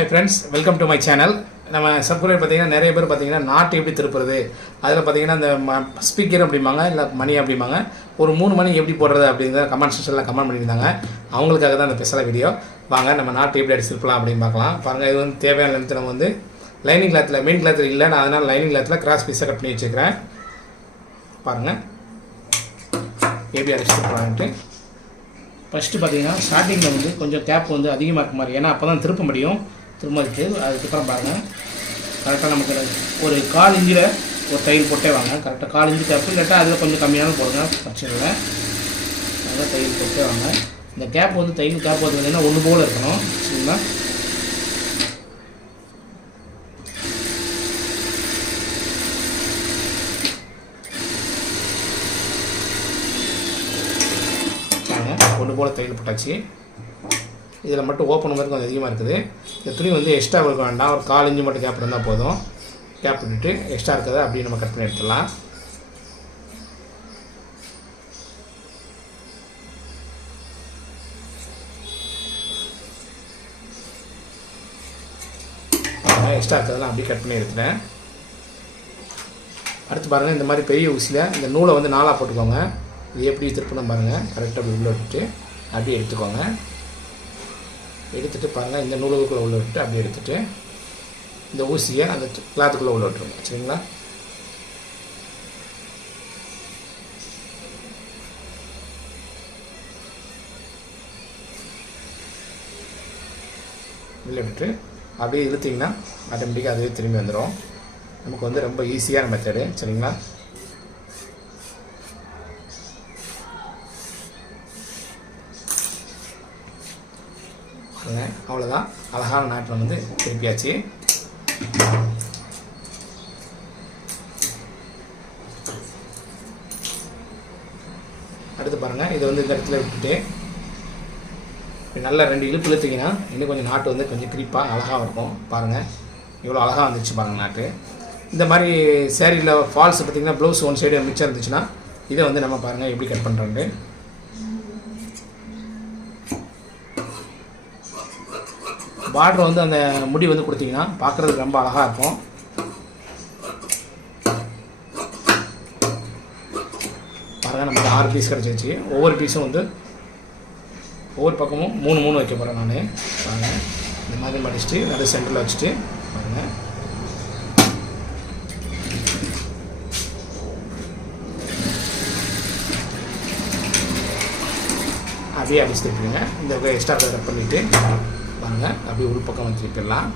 Hi friends welcome to my channel நம்ம subscribe பார்த்தீங்கன்னா நிறைய பேர் பார்த்தீங்கன்னா நாட்டு எப்படி திருப்புறது? அதில் பார்த்தீங்கன்னா இந்த ஸ்பீக்கர் அப்படிம்பாங்க இல்லை மணி அப்படிம்பாங்க. ஒரு மூணு மணி எப்படி போடுறது அப்படிங்கிற கமெண்ட் செக்ஷனில் கமெண்ட் பண்ணியிருந்தாங்க. அவங்களுக்காக தான் இந்த ஸ்பெஷலாக வீடியோ வாங்க நம்ம நாட்டு எப்படி அடிச்சு திருப்பலாம் அப்படின்னு பார்க்கலாம். பாருங்கள் இது வந்து தேவையான லென்த்து நம்ம வந்து லைனிங் கிளாத்தில் மெயின் கிளாத்தில் இல்லை நான் அதனால் லைனிங் கிளாத்தில் கிராஸ் பீஸாக கட் பண்ணி வச்சுக்கிறேன். பாருங்கள் எப்படி அடிச்சு திருப்பலான்ட்டு. ஃபஸ்ட்டு பார்த்தீங்கன்னா ஸ்டார்டிங்கில் வந்து கொஞ்சம் கேப் வந்து அதிகமாக இருக்க மாதிரி. ஏன்னா அப்போ தான் திருப்ப முடியும். திரும்பதுக்கு அதுக்கப்புறம் பாருங்கள் கரெக்டாக நமக்கு ஒரு கால் இஞ்சில் ஒரு தையல் போட்டே வாங்க. கரெக்டாக கால் இஞ்சி கேப் இல்லாட்டா அதில் கொஞ்சம் கம்மியான போடுங்க. பிரச்சனை இல்லை. நல்லா தையல் போட்டே வாங்க. இந்த கேப் வந்து தையல் கேப் வந்து பார்த்தீங்கன்னா ஒன்று போல் இருக்கணும். சரிங்களா? ஒன்று போல் தையல் போட்டாச்சு. இதில் மட்டும் ஓப்பன் மாதிரி கொஞ்சம் அதிகமாக இருக்குது. இந்த துணி வந்து எக்ஸ்ட்ரா கொடுக்க வேண்டாம். ஒரு கால் இஞ்சி மட்டும் கேப் இருந்தால் போதும். கேப் விட்டுட்டு எக்ஸ்ட்ரா இருக்கிறத அப்படியே நம்ம கட் பண்ணி எடுத்துடலாம். எக்ஸ்ட்ரா இருக்கிறதெல்லாம் அப்படியே கட் பண்ணி எடுத்துட்டேன். அடுத்து பாருங்கள் இந்த மாதிரி பெரிய ஊசியில் இந்த நூலை வந்து நாலாக போட்டுக்கோங்க. இது எப்படி திருப்பணும் பாருங்கள் கரெக்டாக அப்படி உள்ள விட்டுட்டு அப்படியே எடுத்துக்கோங்க. எடுத்துகிட்டு பாருங்கள் இந்த நூலுக்குள்ளே உள்ள விட்டு அப்படியே எடுத்துகிட்டு இந்த ஊசியை அந்த கிளாத்துக்குள்ளே உள்ள விட்டுருங்க. சரிங்களா? உள்ளே விட்டு அப்படியே இழுத்திங்கன்னா ஆட்டோமேட்டிக்காக அதுவே திரும்பி வந்துடும் நமக்கு வந்து ரொம்ப ஈஸியான மெத்தடு சரிங்களா? பாருங்க அவ்வளோதான் அழகான நாட்டில் வந்து திருப்பியாச்சு. அடுத்து பாருங்கள் இதை வந்து இந்த இடத்துல விட்டுட்டு இப்படி நல்லா ரெண்டு இழுப்பு இழுத்திங்கன்னா இன்னும் கொஞ்சம் நாட்டு வந்து கொஞ்சம் கிரிப்பாக அழகாக இருக்கும். பாருங்கள் இவ்வளோ அழகாக வந்துச்சு பாருங்கள் நாட்டு. இந்த மாதிரி சேரீயில் ஃபால்ஸ் பார்த்திங்கன்னா ப்ளவுஸ் ஒன் சைடு மிச்சம் இருந்துச்சுன்னா இதை வந்து நம்ம பாருங்கள் எப்படி கட் பண்ணுறோன்ட்டு பார்டர் வந்து அந்த முடி வந்து கொடுத்தீங்கன்னா பார்க்குறதுக்கு ரொம்ப அழகாக இருக்கும். பாருங்கள் நமக்கு ஆறு பீஸ் கிடச்சிருச்சு. ஒவ்வொரு பீஸும் வந்து ஒவ்வொரு பக்கமும் மூணு மூணு வைக்க போகிறேன் நான். பாருங்கள் இந்த மாதிரி மடிச்சுட்டு நடு சென்டரில் வச்சுட்டு பாருங்கள் அப்படியே அடிச்சு திருப்பிடுங்க இந்த எக்ஸ்ட்ரா கட் பண்ணிவிட்டு பாருங்கள் அப்படியே உள் பக்கம் வந்து திருப்பிடலாம்.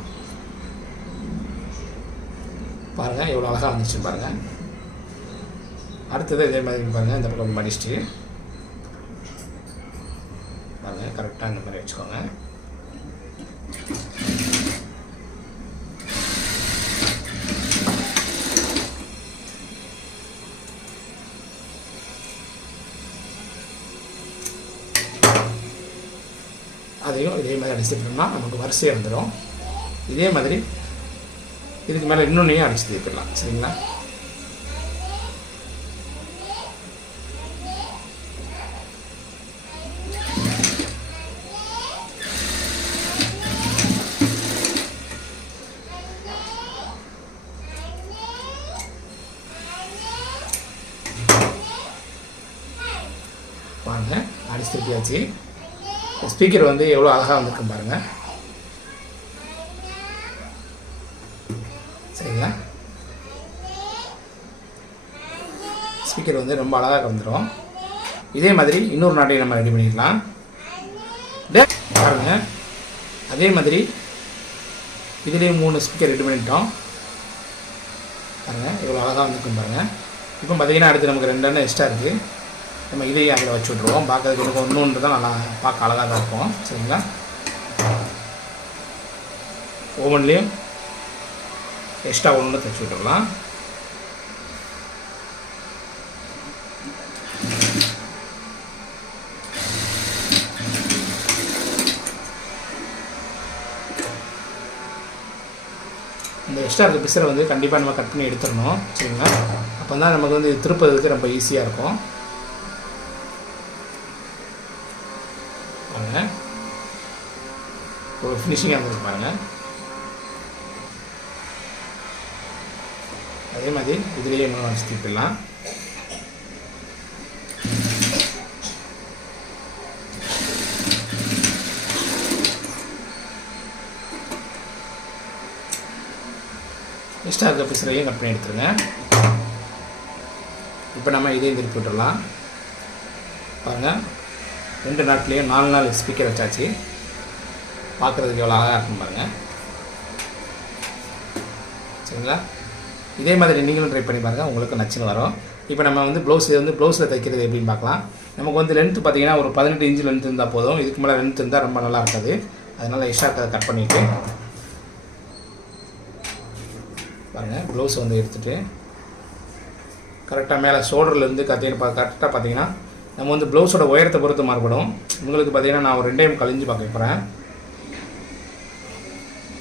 பாருங்கள் எவ்வளோ அழகாக வந்துச்சு பாருங்கள் அடுத்தது இதே மாதிரி பாருங்கள் இந்த பக்கம் மடிச்சுட்டு பாருங்கள் கரெக்டாக இந்த மாதிரி வச்சுக்கோங்க. அதையும் இதே மாதிரி அடிச்சுட்டோம்னா நமக்கு வரிசையாக வந்துடும் இதே மாதிரி இதுக்கு மேலே இன்னொன்றையும் அடிச்சு திருப்பிடலாம் சரிங்களா? பாருங்க அடிச்சு திருப்பியாச்சு ஸ்பீக்கர் வந்து எவ்வளோ அழகாக வந்திருக்கு பாருங்கள் சரிங்களா? ஸ்பீக்கர் வந்து ரொம்ப அழகாக வந்துடும் இதே மாதிரி இன்னொரு நாட்டையும் நம்ம ரெடி பண்ணிக்கலாம். டே- பாருங்க. அதே மாதிரி இதுலேயும் மூணு ஸ்பீக்கர் ரெடி பண்ணிட்டோம். பாருங்கள் எவ்வளோ அழகாக வந்துருக்கும் பாருங்கள் இப்போ பார்த்தீங்கன்னா அடுத்து நமக்கு ரெண்டு எண்ணெய் எக்ஸ்ட்ரா இருக்குது நம்ம இதையே அதில் வச்சு விட்ருவோம் பார்க்கறதுக்கு எனக்கு ஒன்று தான் நல்லா பார்க்க அழகாக தான் இருக்கும். சரிங்களா? ஓவன்லேயும் எக்ஸ்ட்ரா ஒன்று தைச்சி விட்டுடலாம். இந்த எக்ஸ்ட்ரா இருக்க பிசரை வந்து கண்டிப்பாக நம்ம கட் பண்ணி எடுத்துடணும். சரிங்களா? அப்போ தான் நமக்கு வந்து திருப்பதுக்கு ரொம்ப ஈஸியாக இருக்கும். பாருங்கள் ஒரு ஃபினிஷிங்காக இருந்துச்சு பாருங்கள் அதே மாதிரி இதுலேயே இன்னும் அடிச்சுக்கலாம் எக்ஸ்ட்ரா இருக்க கட் பண்ணி எடுத்துருங்க இப்போ நம்ம இதையும் திருப்பி விட்டுடலாம் பாருங்கள் ரெண்டு நாட்லேயே நாலு நாள் ஸ்பீக்கர் வச்சாச்சு. பார்க்குறதுக்கு எவ்வளோ அழகாக இருக்கும் பாருங்கள் சரிங்களா? இதே மாதிரி நீங்களும் ட்ரை பண்ணி பாருங்கள் உங்களுக்கு நச்சுன்னு வரும். இப்போ நம்ம வந்து ப்ளவுஸ் வந்து ப்ளவுஸில் தைக்கிறது எப்படின்னு பார்க்கலாம். நமக்கு வந்து லென்த்து பார்த்தீங்கன்னா ஒரு பதினெட்டு இன்ச்சு லென்த் இருந்தால் போதும். இதுக்கு மேலே லென்த் இருந்தால் ரொம்ப நல்லா இருக்காது. அதனால் எக்ஸ்ட்ரா கட் பண்ணிவிட்டு பாருங்கள் ப்ளவுஸ் வந்து எடுத்துகிட்டு கரெக்டாக மேலே ஷோல்டர்லேருந்து கத்தின்னு பா கரெக்டாக பார்த்தீங்கன்னா நம்ம வந்து ப்ளவுஸோட உயரத்தை பொறுத்து மாறுபடும். உங்களுக்கு பார்த்தீங்கன்னா நான் ஒரு ரெண்டே முக்கால் இன்ச்சு பார்க்க போகிறேன்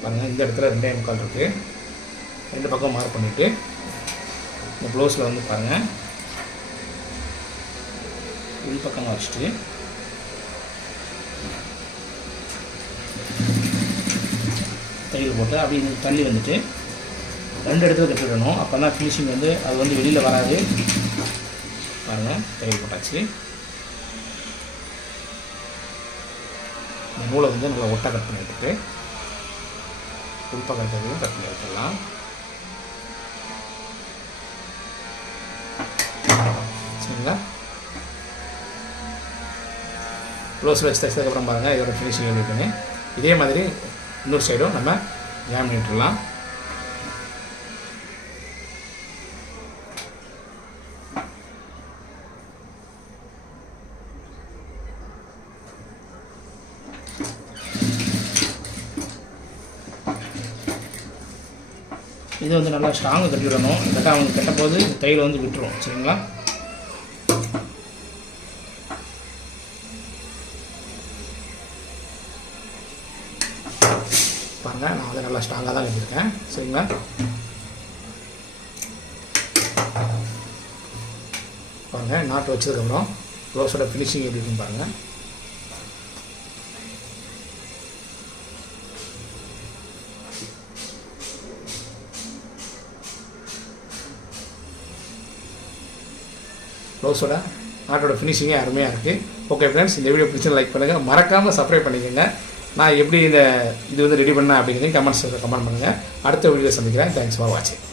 பாருங்கள் இந்த இடத்துல ரெண்டே முக்கால் இருக்குது ரெண்டு பக்கம் மார்க் பண்ணிவிட்டு இந்த ப்ளவுஸில் வந்து பாருங்கள் உள் பக்கம் வச்சுட்டு. தையல் போட்டு அப்படி தள்ளி வந்துட்டு ரெண்டு இடத்துல கட்டிவிடணும் அப்போ தான் ஃபினிஷிங் வந்து அது வந்து வெளியில் வராது. பாருங்கள் தையல் போட்டாச்சு. இந்த நூலை வந்து நல்லா ஒட்டை கட் பண்ணி எடுத்துட்டு உள்பக்கம் இருக்கிறதையும் கட் பண்ணி எடுத்துடலாம். சரிங்களா? க்ளோஸ் வச்சு தைச்சதுக்கப்புறம் பாருங்கள் இதோட ஃபினிஷிங் எப்படி இருக்குன்னு. இதே மாதிரி இன்னொரு சைடும் நம்ம ஜாம் பண்ணிட்டுலாம் இது வந்து நல்லா ஸ்ட்ராங்காக கட்டி விடணும் இல்லாட்டா அவங்க கட்டும்போது தையில் வந்து விட்டுரும். சரிங்களா? பாருங்கள் நான் அதை நல்லா ஸ்ட்ராங்காக தான் கட்டியிருக்கேன். சரிங்களா? பாருங்கள் நாட்டு வச்சதுக்கப்புறம் க்ளோஸோட ஃபினிஷிங் எப்படி இருக்குன்னு பாருங்கள் ப்ளவுஸோட நாட்டோட ஃபினிஷிங்கே அருமையாக இருக்குது ஓகே ஃப்ரெண்ட்ஸ் இந்த வீடியோ பிடிச்சி லைக் பண்ணுங்கள் மறக்காமல் சப்ஸ்கிரைப் பண்ணிக்கோங்க. நான் எப்படி இந்த இது வந்து ரெடி பண்ணேன் அப்படிங்கிறதையும் கமெண்ட்ஸ் கமெண்ட் பண்ணுங்கள் அடுத்த வீடியோ சந்திக்கிறேன். தேங்க்ஸ் ஃபார் வாட்சிங்